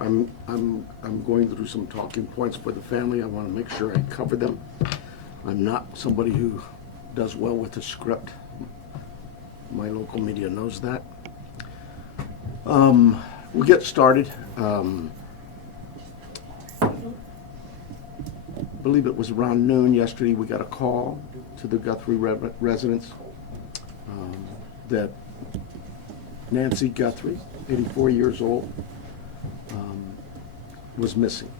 I'm going through some talking points for the family. I want to make sure I cover them. I'm not somebody who does well with a script. My local media knows that. We'll get started. I believe it was around noon yesterday, we got a call to the Guthrie residence that Nancy Guthrie, 84 years old, was missing.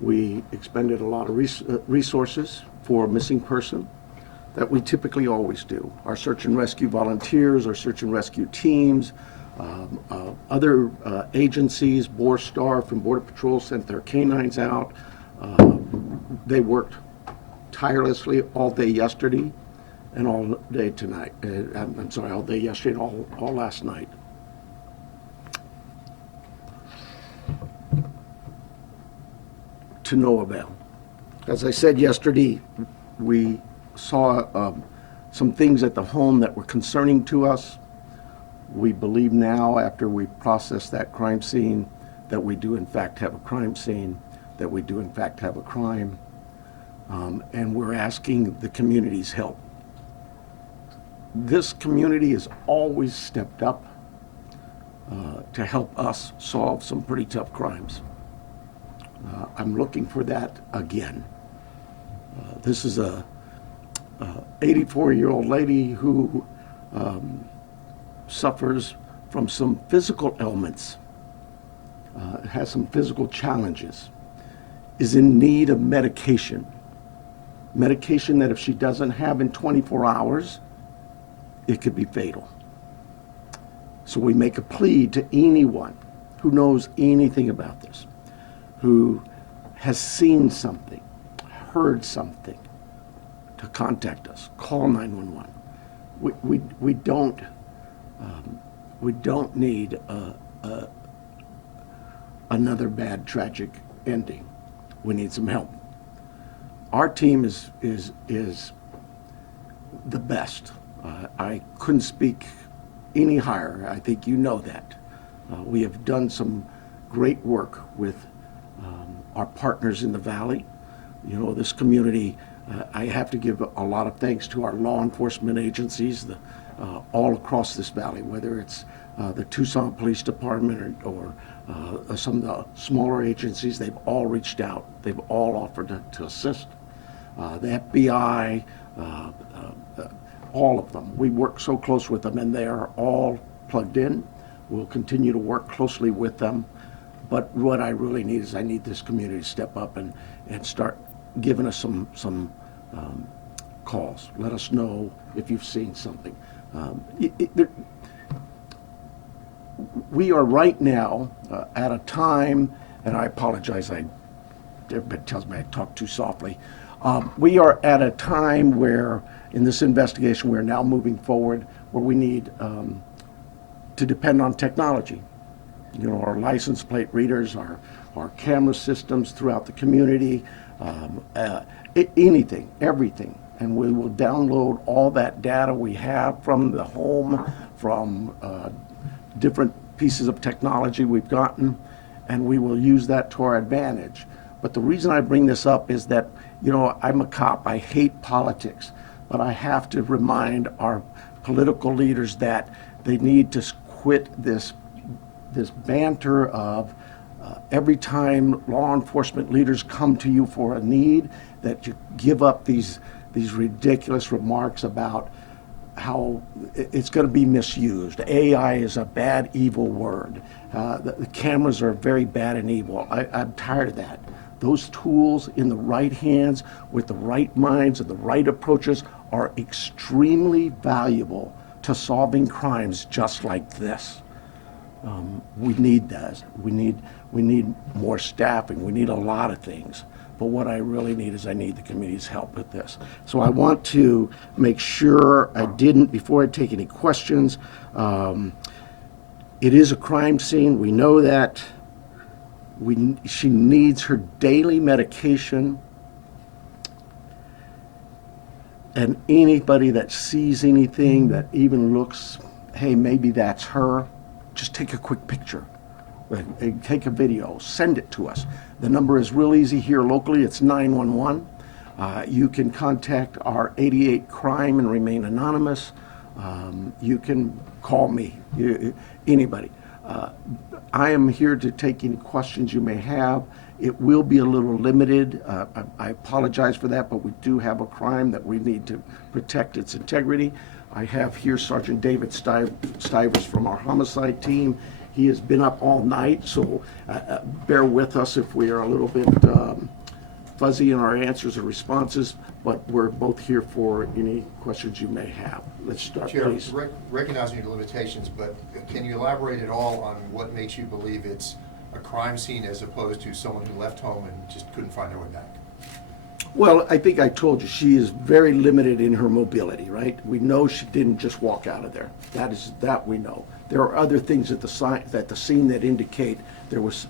We expended a lot of resources for a missing person that we typically always do. Our search and rescue volunteers, our search and rescue teams, other agencies, Borstar from Border Patrol sent their canines out. They worked tirelessly all day yesterday and all day tonight. I'm sorry, all day yesterday and all last night. To no avail. As I said yesterday, we saw some things at the home that were concerning to us. We believe now, after we processed that crime scene, that we do in fact have a crime scene, that we do in fact have a crime, and we're asking the community's help. This community has always stepped up to help us solve some pretty tough crimes. I'm looking for that again. This is a 84-year-old lady who suffers from some physical ailments, has some physical challenges, is in need of medication that if she doesn't have in 24 hours, it could be fatal. So we make a plea to anyone who knows anything about this, who has seen something, heard something, to contact us. Call 911. We don't need another bad tragic ending. We need some help. Our team is the best. I couldn't speak any higher. I think you know that. We have done some great work with our partners in the Valley. You know, this community, I have to give a lot of thanks to our law enforcement agencies all across this valley, whether it's the Tucson Police Department or some of the smaller agencies. They've all reached out. They've all offered to assist. The FBI, all of them. We work so close with them, and they are all plugged in. We'll continue to work closely with them. But what I really need is I need this community to step up and start giving us some calls. Let us know if you've seen something. We are right now at a time, and I apologize, everybody tells me I talk too softly. We are at a time where, in this investigation, we're now moving forward where we need to depend on technology. You know, our license plate readers, our camera systems throughout the community, anything, everything. And we will download all that data we have from the home, from different pieces of technology we've gotten, and we will use that to our advantage. But the reason I bring this up is that, you know, I'm a cop. I hate politics, but I have to remind our political leaders that they need to quit this banter of every time law enforcement leaders come to you for a need, that you give up these ridiculous remarks about how it's going to be misused. AI is a bad, evil word. The cameras are very bad and evil. I'm tired of that. Those tools in the right hands, with the right minds and the right approaches, are extremely valuable to solving crimes just like this. We need that. We need more staffing. We need a lot of things. But what I really need is I need the community's help with this. So I want to make sure I didn't, before I take any questions, it is a crime scene. We know that. She needs her daily medication. And anybody that sees anything that even looks, hey, maybe that's her, just take a quick picture take a video, send it to us. The number is real easy here locally. It's 911. You can contact our 88 Crime and remain anonymous. You can call me, anybody. I am here to take any questions you may have. It will be a little limited. I apologize for that, but we do have a crime that we need to protect its integrity. I have here Sergeant David Stivers from our homicide team. He has been up all night, so bear with us if we are a little bit fuzzy in our answers and responses, but we're both here for any questions you may have. Let's start, Chair, please. recognizing your limitations, but can you elaborate at all on what makes you believe it's a crime scene as opposed to someone who left home and just couldn't find their way back? Well, I think I told you, she is very limited in her mobility, right? We know she didn't just walk out of there. That we know. There are other things at the scene that indicate there was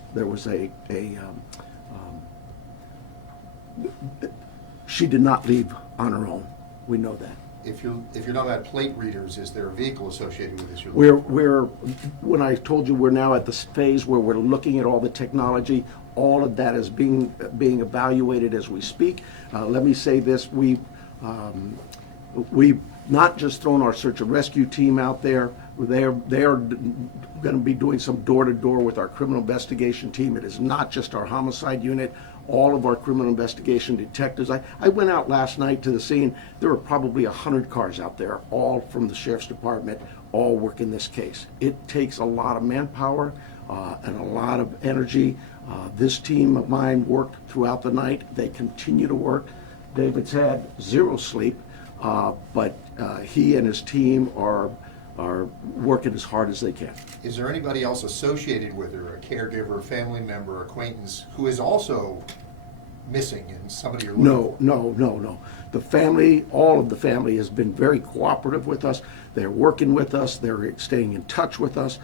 she did not leave on her own. We know that. If you're talking about plate readers, is there a vehicle associated with this? When I told you we're now at this phase where we're looking at all the technology, all of that is being evaluated as we speak. Let me say this: we've not just thrown our search and rescue team out there. They are going to be doing some door-to-door with our criminal investigation team. It is not just our homicide unit. All of our criminal investigation detectives. I went out last night to the scene. There were probably 100 cars out there, all from the sheriff's department, all working this case. It takes a lot of manpower and a lot of energy. This team of mine worked throughout the night. They continue to work. David's had zero sleep, but he and his team are working as hard as they can. Is there anybody else associated with her, a caregiver, family member, acquaintance, who is also missing and somebody you're looking for? No. The family, all of the family has been very cooperative with us. They're working with us. They're staying in touch with us.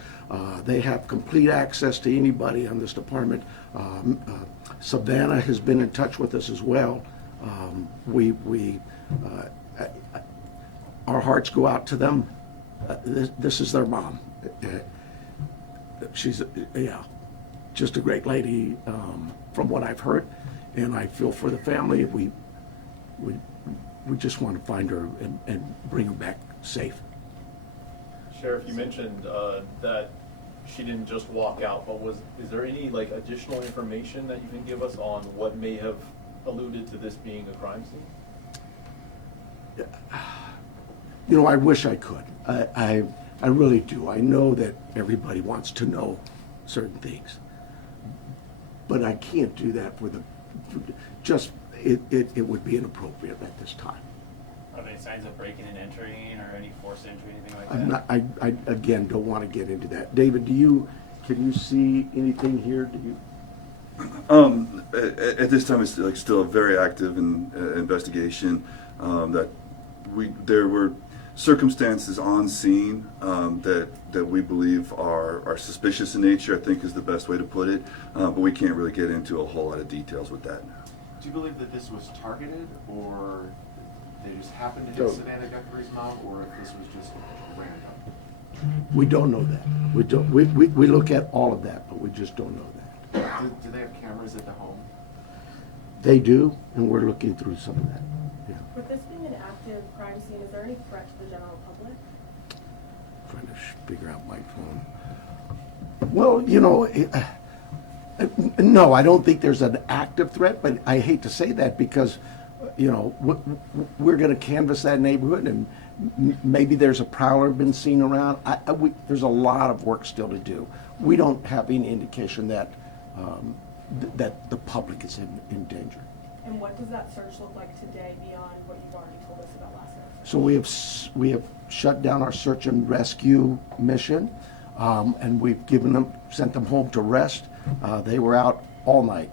They have complete access to anybody on this department. Savannah has been in touch with us as well. Our hearts go out to them. This is their mom. She's just a great lady from what I've heard, and I feel for the family. We just want to find her and bring her back safe. Sheriff, you mentioned that she didn't just walk out, but is there any additional information that you can give us on what may have alluded to this being a crime scene? I wish I could. I really do. I know that everybody wants to know certain things, but I can't do that it would be inappropriate at this time. Are there any signs of breaking and entering or any forced entry, anything like that? I again don't want to get into that. David, can you see anything here? Do you? At this time, it's still a very active investigation. There were circumstances on scene that we believe are suspicious in nature, I think is the best way to put it, but we can't really get into a whole lot of details with that. Do you believe that this was targeted, or they just happened to hit Savannah Guthrie's mom, or if this was just random? We don't know that. We don't. We look at all of that, but we just don't know that. Do they have cameras at the home? They do, and we're looking through some of that. Yeah. With this being an active crime scene, is there any threat to the general public? Trying to figure out my phone. Well, no, I don't think there's an active threat, but I hate to say that because, we're going to canvass that neighborhood, and maybe there's a prowler been seen around. There's a lot of work still to do. We don't have any indication that that the public is in danger. And what does that search look like today beyond what you've already told us about last night? So we have shut down our search and rescue mission, and we've sent them home to rest. They were out all night.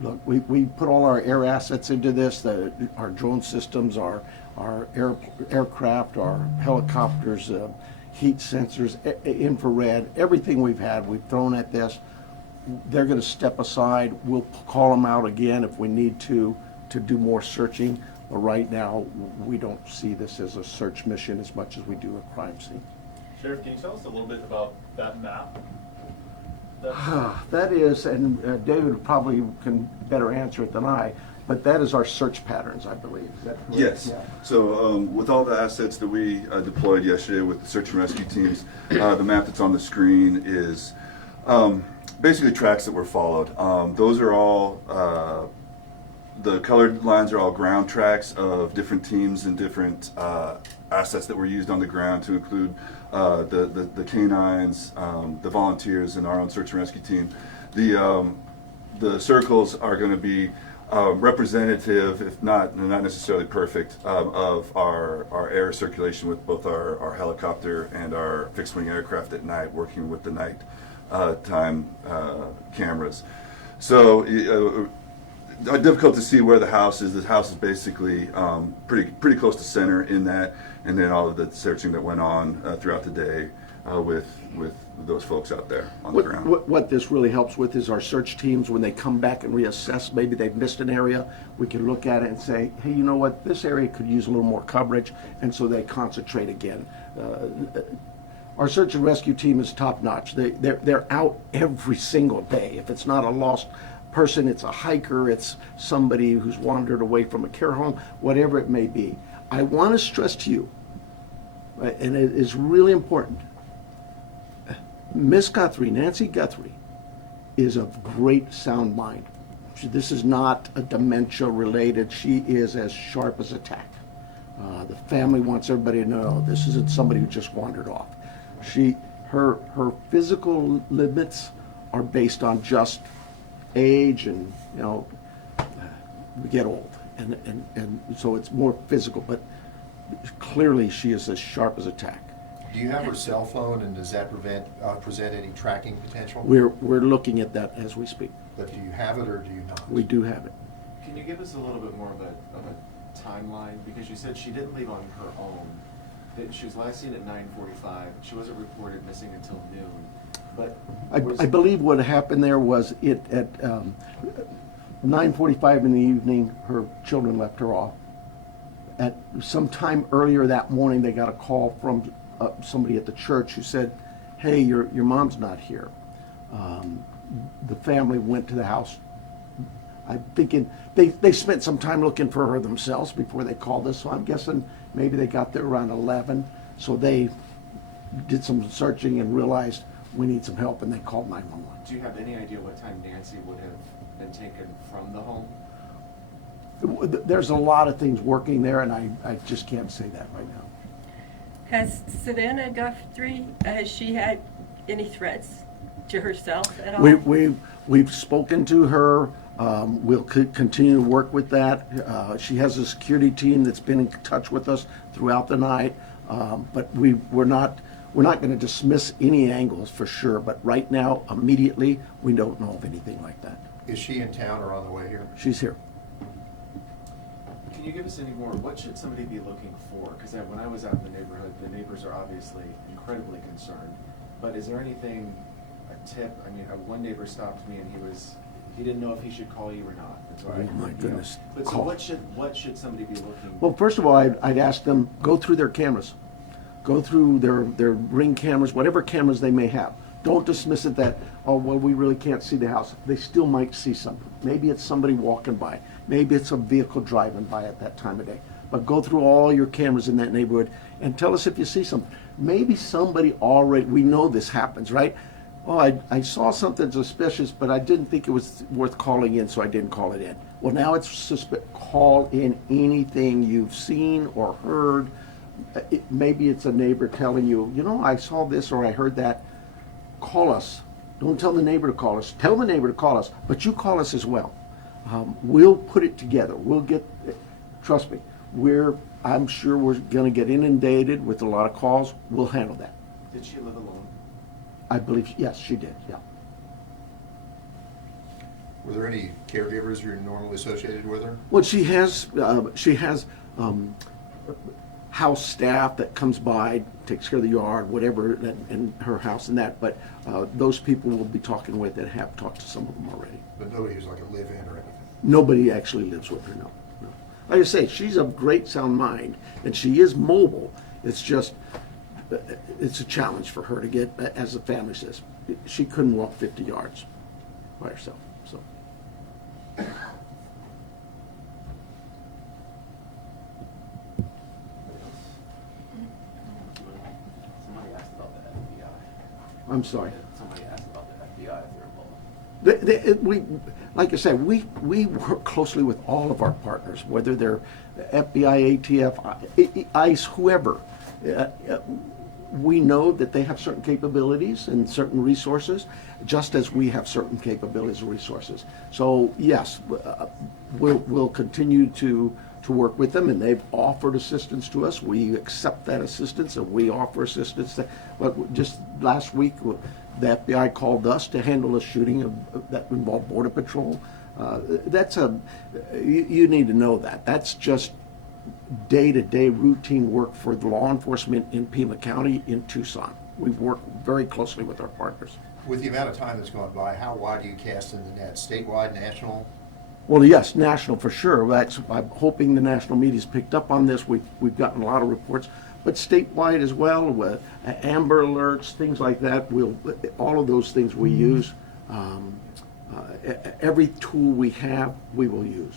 Look, we put all our air assets into this, our drone systems, our aircraft, our helicopters, heat sensors, infrared, everything we've thrown at this. They're going to step aside. We'll call them out again if we need to do more searching. But right now, we don't see this as a search mission as much as we do a crime scene. Sheriff, can you tell us a little bit about that map? That is, and David probably can better answer it than I, but that is our search patterns, I believe. Is that correct? Yes. Yeah. So with all the assets that we deployed yesterday with the search and rescue teams, the map that's on the screen is basically tracks that were followed. Those are all, the colored lines are all ground tracks of different teams and different assets that were used on the ground, to include the canines, the volunteers, and our own search and rescue team. The circles are going to be representative, if not necessarily perfect, of our air circulation with both our helicopter and our fixed-wing aircraft at night, working with the night time cameras. So difficult to see where the house is. The house is basically pretty close to center in that, and then all of the searching that went on throughout the day with those folks out there on the ground. What this really helps with is our search teams, when they come back and reassess, maybe they've missed an area, we can look at it and say, hey, you know what, this area could use a little more coverage, and so they concentrate again. Our search and rescue team is top notch. They're out every single day. If it's not a lost person, it's a hiker, it's somebody who's wandered away from a care home, whatever it may be. I want to stress to you, right, and it is really important, Miss Guthrie, Nancy Guthrie, is of great sound mind. This is not a dementia related. She is as sharp as a tack. The family wants everybody to know this isn't somebody who just wandered off. Her physical limits are based on just age, and we get old, and so it's more physical. But clearly, she is as sharp as a tack. Do you have her cell phone, and does that present any tracking potential? We're looking at that as we speak. But do you have it or do you not? We do have it. Can you give us a little bit more of a timeline? Because you said she didn't leave on her own. That she was last seen at 9:45. She wasn't reported missing until noon. But I believe what happened there was at 9:45 in the evening, her children left her off. At some time earlier that morning, they got a call from somebody at the church who said, hey, your mom's not here. The family went to the house. I'm thinking they spent some time looking for her themselves before they called us, so I'm guessing maybe they got there around 11. So they did some searching and realized we need some help, and they called 911. do you have any idea what time Nancy would have been taken from the home? There's a lot of things working there, and I just can't say that right now. Has Savannah Guthrie, has she had any threats to herself at all? We've spoken to her. We'll continue to work with that. She has a security team that's been in touch with us throughout the night. But we're not going to dismiss any angles for sure. But right now, immediately, we don't know of anything like that. Is she in town or on the way here? She's here. Can you give us any more? What should somebody be looking for? Because when I was out in the neighborhood, the neighbors are obviously incredibly concerned. But is there anything, a tip? I mean, one neighbor stopped me and he didn't know if he should call you or not. That's why. Oh, my goodness. But so Call. what should somebody be looking? Well, first of all, I'd ask them, go through their cameras. Go through their Ring cameras, whatever cameras they may have. Don't dismiss it that, oh, well, we really can't see the house. They still might see something. Maybe it's somebody walking by. Maybe it's a vehicle driving by at that time of day. But go through all your cameras in that neighborhood and tell us if you see something. Maybe somebody already, we know this happens, right? Oh, I saw something suspicious, but I didn't think it was worth calling in, so I didn't call it in. Well, now it's call in anything you've seen or heard. Maybe it's a neighbor telling you, I saw this or I heard that. Call us. Don't tell the neighbor to call us. Tell the neighbor to call us, but you call us as well. We'll put it together. We'll get, trust me, I'm sure we're going to get inundated with a lot of calls. We'll handle that. Did she live alone? I believe, yes, she did, yeah. Were there any caregivers you're normally associated with her? Well, she has house staff that comes by, takes care of the yard, whatever, in her house and that. But those people we'll be talking with and have talked to some of them already. But nobody who's like a live-in or anything? Nobody actually lives with her, no. Like I say, she's of great sound mind, and she is mobile. It's just it's a challenge for her to get, as the family says, she couldn't walk 50 yards by herself, so. Somebody asked about the FBI. I'm sorry. Somebody asked about the FBI if they're involved. We, like I said, we work closely with all of our partners, whether they're FBI, ATF, ICE, whoever. We know that they have certain capabilities and certain resources, just as we have certain capabilities and resources. So yes, we'll continue to work with them, and they've offered assistance to us. We accept that assistance, and we offer assistance. But just last week, the FBI called us to handle a shooting that involved Border Patrol. You need to know that. That's just day-to-day routine work for the law enforcement in Pima County in Tucson. We've worked very closely with our partners. With the amount of time that's gone by, how wide do you cast in the net? Statewide, national? Well, yes, national for sure. I'm hoping the national media's picked up on this. We've gotten a lot of reports, but statewide as well, with Amber Alerts, things like that. All of those things we use. Every tool we have, we will use.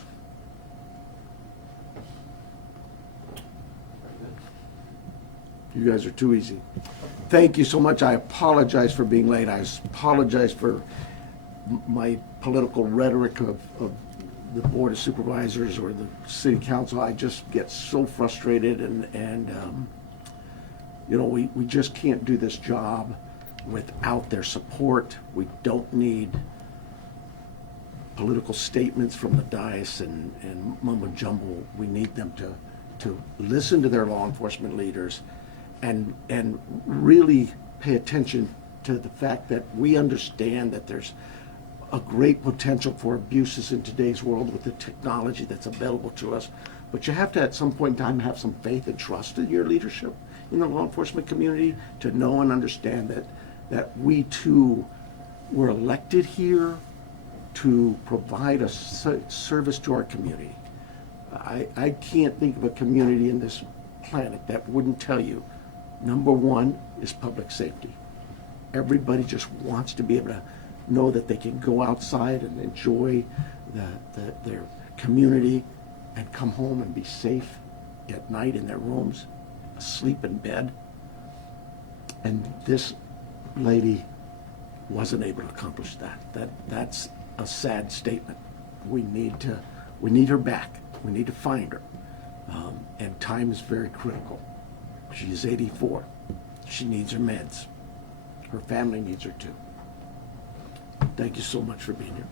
You guys are too easy. Thank you so much. I apologize for being late. I apologize for my political rhetoric of the Board of Supervisors or the City Council. I just get so frustrated, and we just can't do this job without their support. We don't need political statements from the dais and mumbo jumbo. We need them to listen to their law enforcement leaders and really pay attention to the fact that we understand that there's a great potential for abuses in today's world with the technology that's available to us. But you have to, at some point in time, have some faith and trust in your leadership in the law enforcement community to know and understand that we too were elected here to provide a service to our community. I can't think of a community in this planet that wouldn't tell you, number one is public safety. Everybody just wants to be able to know that they can go outside and enjoy their community and come home and be safe at night in their rooms, asleep in bed. And this lady wasn't able to accomplish that. That's a sad statement. We need her back. We need to find her. And time is very critical. She is 84. She needs her meds. Her family needs her too. Thank you so much for being here.